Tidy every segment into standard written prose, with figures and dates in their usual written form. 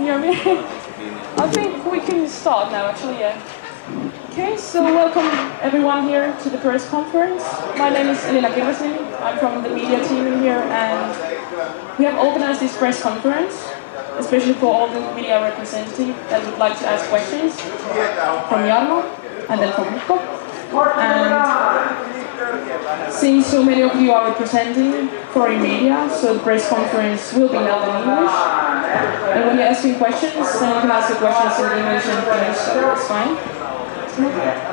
you hear me? I think we can start now, actually, yeah. Okay, so welcome everyone here to the press conference. My name is Elina Kirvasnimi. I'm from the media team in here, and we have organized this press conference, especially for all the media representatives that would like to ask questions from Jarmo and then from Mikko. And since so many of you are representing foreign media, so the press conference will be held in English. And when you're asking questions, then you can ask your questions in English and Finnish, so that's fine.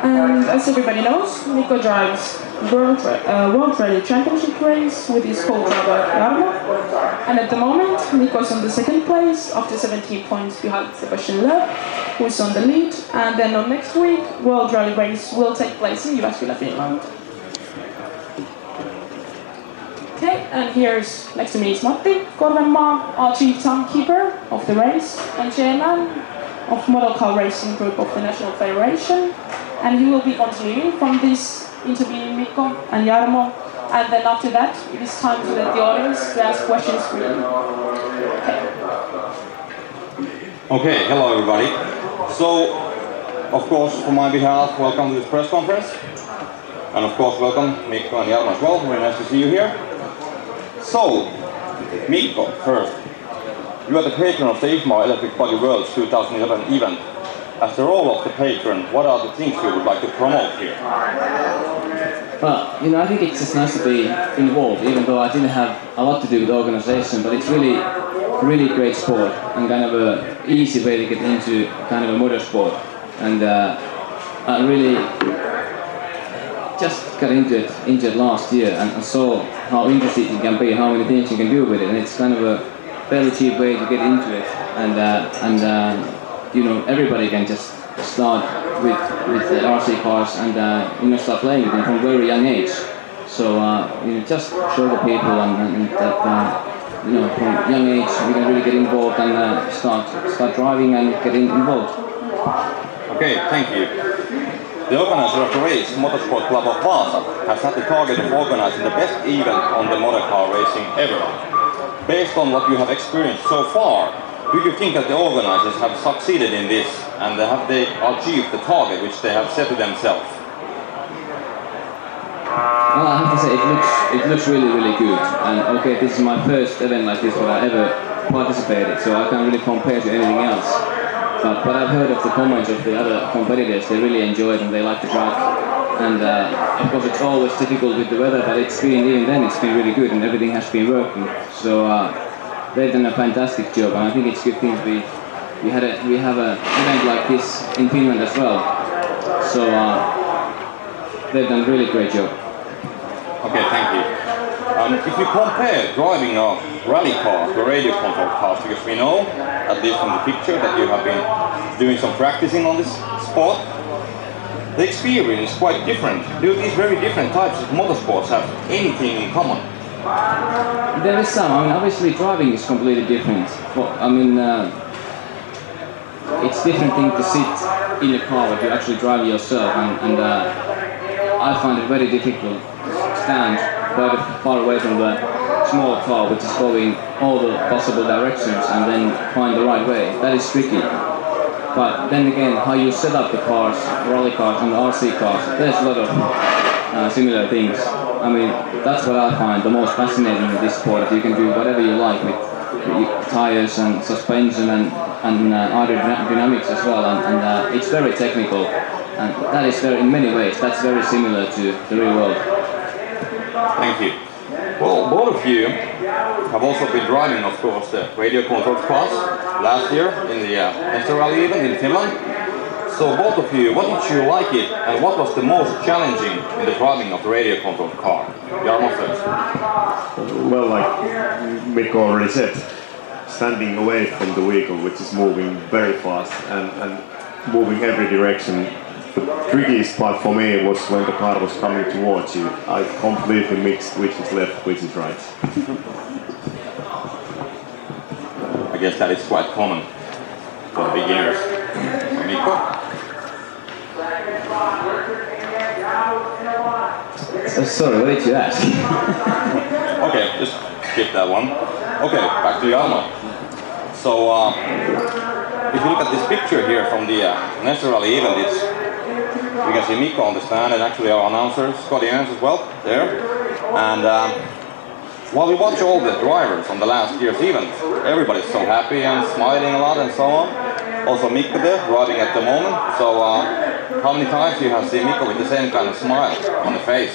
And as everybody knows, Mikko drives World Rally Championship race with his co-driver Jarmo. And at the moment, Mikko is on the second place after 17 points behind Sebastian Loeb, who is on the lead. And then on next week, World Rally race will take place in Jyväskylä, Finland. Okay, and here's next to me is Matti Korvenmaa, our chief timekeeper of the race and chairman of Model Car Racing Group of the National Federation. And he will be continuing from this interview Mikko and Jarmo. And then after that, it is time to let the audience to ask questions for you. Okay, hello everybody. So, of course, on my behalf, welcome to this press conference. And of course, welcome Mikko and Jarmo as well. Very nice to see you here. So, Mikko, first. You are the patron of the IFMAR Electric Body Worlds 2011 event. As the role of the patron, what are the things you would like to promote here? Well, I think it's just nice to be involved, even though I didn't have a lot to do with the organization, but it's really great sport and kind of an easy way to get into kind of a motorsport. And I really just got into it last year and saw how interesting it can be, how many things you can do with it, and it's kind of a fairly cheap way to get into it, and everybody can just start with the RC cars and start playing with them from a very young age. So just show the people and that from young age we can really get involved and start driving and getting involved. Okay, thank you. The organizer of the race, Motorsport Club of Vaasa, has had the target of organizing the best event on the motor car racing ever. Based on what you have experienced so far, do you think that the organizers have succeeded in this and have they achieved the target which they have set to themselves? Well, I have to say it looks really good. And okay, this is my first event like this where I ever participated, so I can't really compare to anything else. But I've heard of the comments of the other competitors. They really enjoy it and they like the track. And of course it's always difficult with the weather, but even then it's been really good and everything has been working. So they've done a fantastic job, and I think it's a good thing we have an event like this in Finland as well. So they've done a really great job. Okay, thank you. If you compare driving a rally car to a radio control car, because we know, at least from the picture, that you have been doing some practicing on this sport, the experience is quite different. Do these very different types of motorsports have anything in common? There is some. I mean, obviously driving is completely different. It's a different thing to sit in a car where you actually drive yourself, and I find it very difficult to stand quite far away from the small car which is going all the possible directions and then find the right way. That is tricky. But then again, how you set up the cars, rally cars and the RC cars, there's a lot of similar things. I mean, that's what I find the most fascinating with this sport, that you can do whatever you like with tires and suspension and aerodynamics as well, and it's very technical, and that is in many ways, that's very similar to the real world. Thank you. Well, both of you have also been driving, of course, the radio-controlled cars last year in the Mr. Rally event in Finland. So both of you, what did you like it, and what was the most challenging in the driving of the radio-controlled car? Jarmo first. Well, like Mikko already said, standing away from the vehicle, which is moving very fast and moving every direction. The trickiest part for me was when the car was coming towards you. I completely mixed which is left, which is right. I guess that is quite common for beginners. Mikko? Sorry, what did you ask? Okay, just skip that one. Okay, back to Jarmo. So if you look at this picture here from the National Rally event, you can see Mikko on the stand and actually our announcer, Scotty Ernst as well, there. And while we watch all the drivers on the last year's event, everybody's so happy and smiling a lot and so on. Also Mikko there, driving at the moment. So how many times you have seen Mikko with the same kind of smile on the face?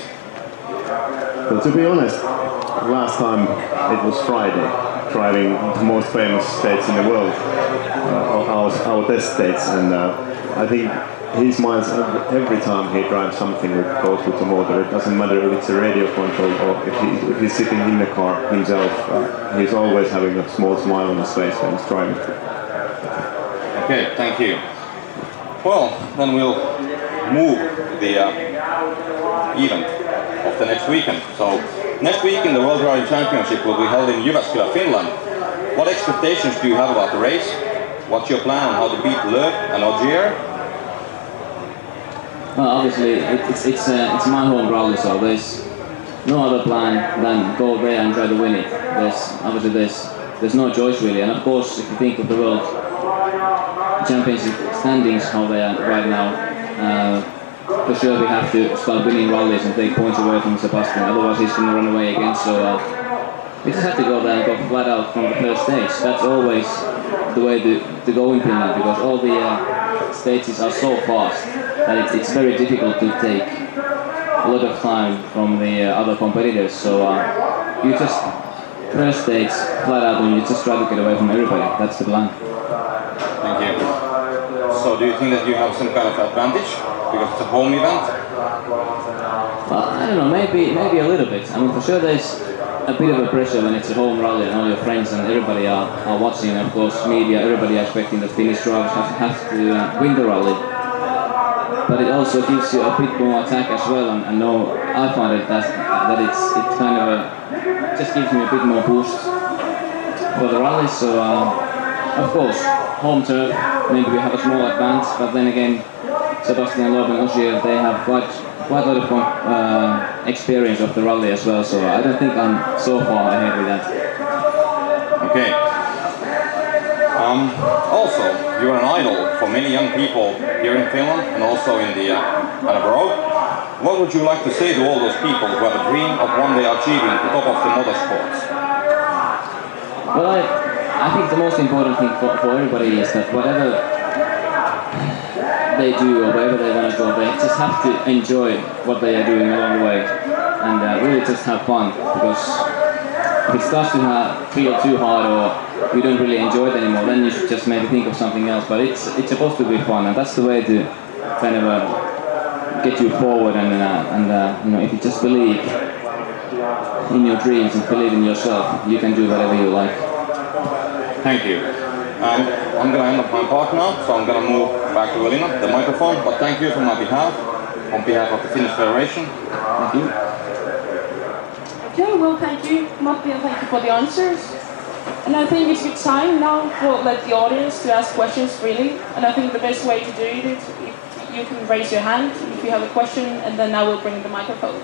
Well, to be honest, last time it was Friday, driving the most famous states in the world, our test states, and I think he smiles every time he drives something that goes with the motor. It doesn't matter if it's a radio control or if he's sitting in the car himself. He's always having a small smile on his face when he's driving. Okay, thank you. Well, then we'll move to the event of the next weekend. So next week in the World Rally Championship will be held in Jyväskylä, Finland. What expectations do you have about the race? What's your plan on how to beat Lööf and Ogier? Well, obviously it's my home rally, so there's no other plan than go there and try to win it. There's no choice really, and of course if you think of the World Championship standings, how they are right now, for sure we have to start winning rallies and take points away from Sebastian, otherwise he's going to run away again. So we just have to go there and go flat out from the first stage. That's always the way to go in Finland, because all the stages are so fast that it's very difficult to take a lot of time from the other competitors. So you just first stage flat out and you just try to get away from everybody. That's the plan. Thank you. So do you think that you have some kind of advantage because it's a home event? Well, I don't know, maybe a little bit. I mean, for sure there's a bit of a pressure when it's a home rally and all your friends and everybody are watching, and of course media, everybody are expecting that Finnish drivers have to win the rally. But it also gives you a bit more attack as well, and no, I find it that it's kind of just gives me a bit more boost for the rally. So of course, home turf, maybe we have a small advance, but then again, Sebastian Loeb and Ogier, they have quite a lot of experience of the rally as well, so I don't think I'm so far ahead with that. Okay. Also, you're an idol for many young people here in Finland and also in the and abroad. What would you like to say to all those people who have a dream of one day achieving the top of the motorsports? Well, I think the most important thing for everybody is that whatever they do or wherever they want to go, they just have to enjoy what they are doing along the way and really just have fun, because if it starts to feel too hard or you don't really enjoy it anymore, then you should just maybe think of something else. But it's supposed to be fun, and that's the way to kind of get you forward. And you know, if you just believe in your dreams and believe in yourself, you can do whatever you like. Thank you. I'm going to end up my part now, so I'm going to move back to Elina, the microphone. But thank you on my behalf, on behalf of the Finnish Federation. Thank you. Okay, well, thank you, Matti, and thank you for the answers. And I think it's good time now for the audience to ask questions freely. And I think the best way to do it is if you can raise your hand if you have a question, and then I will bring the microphone.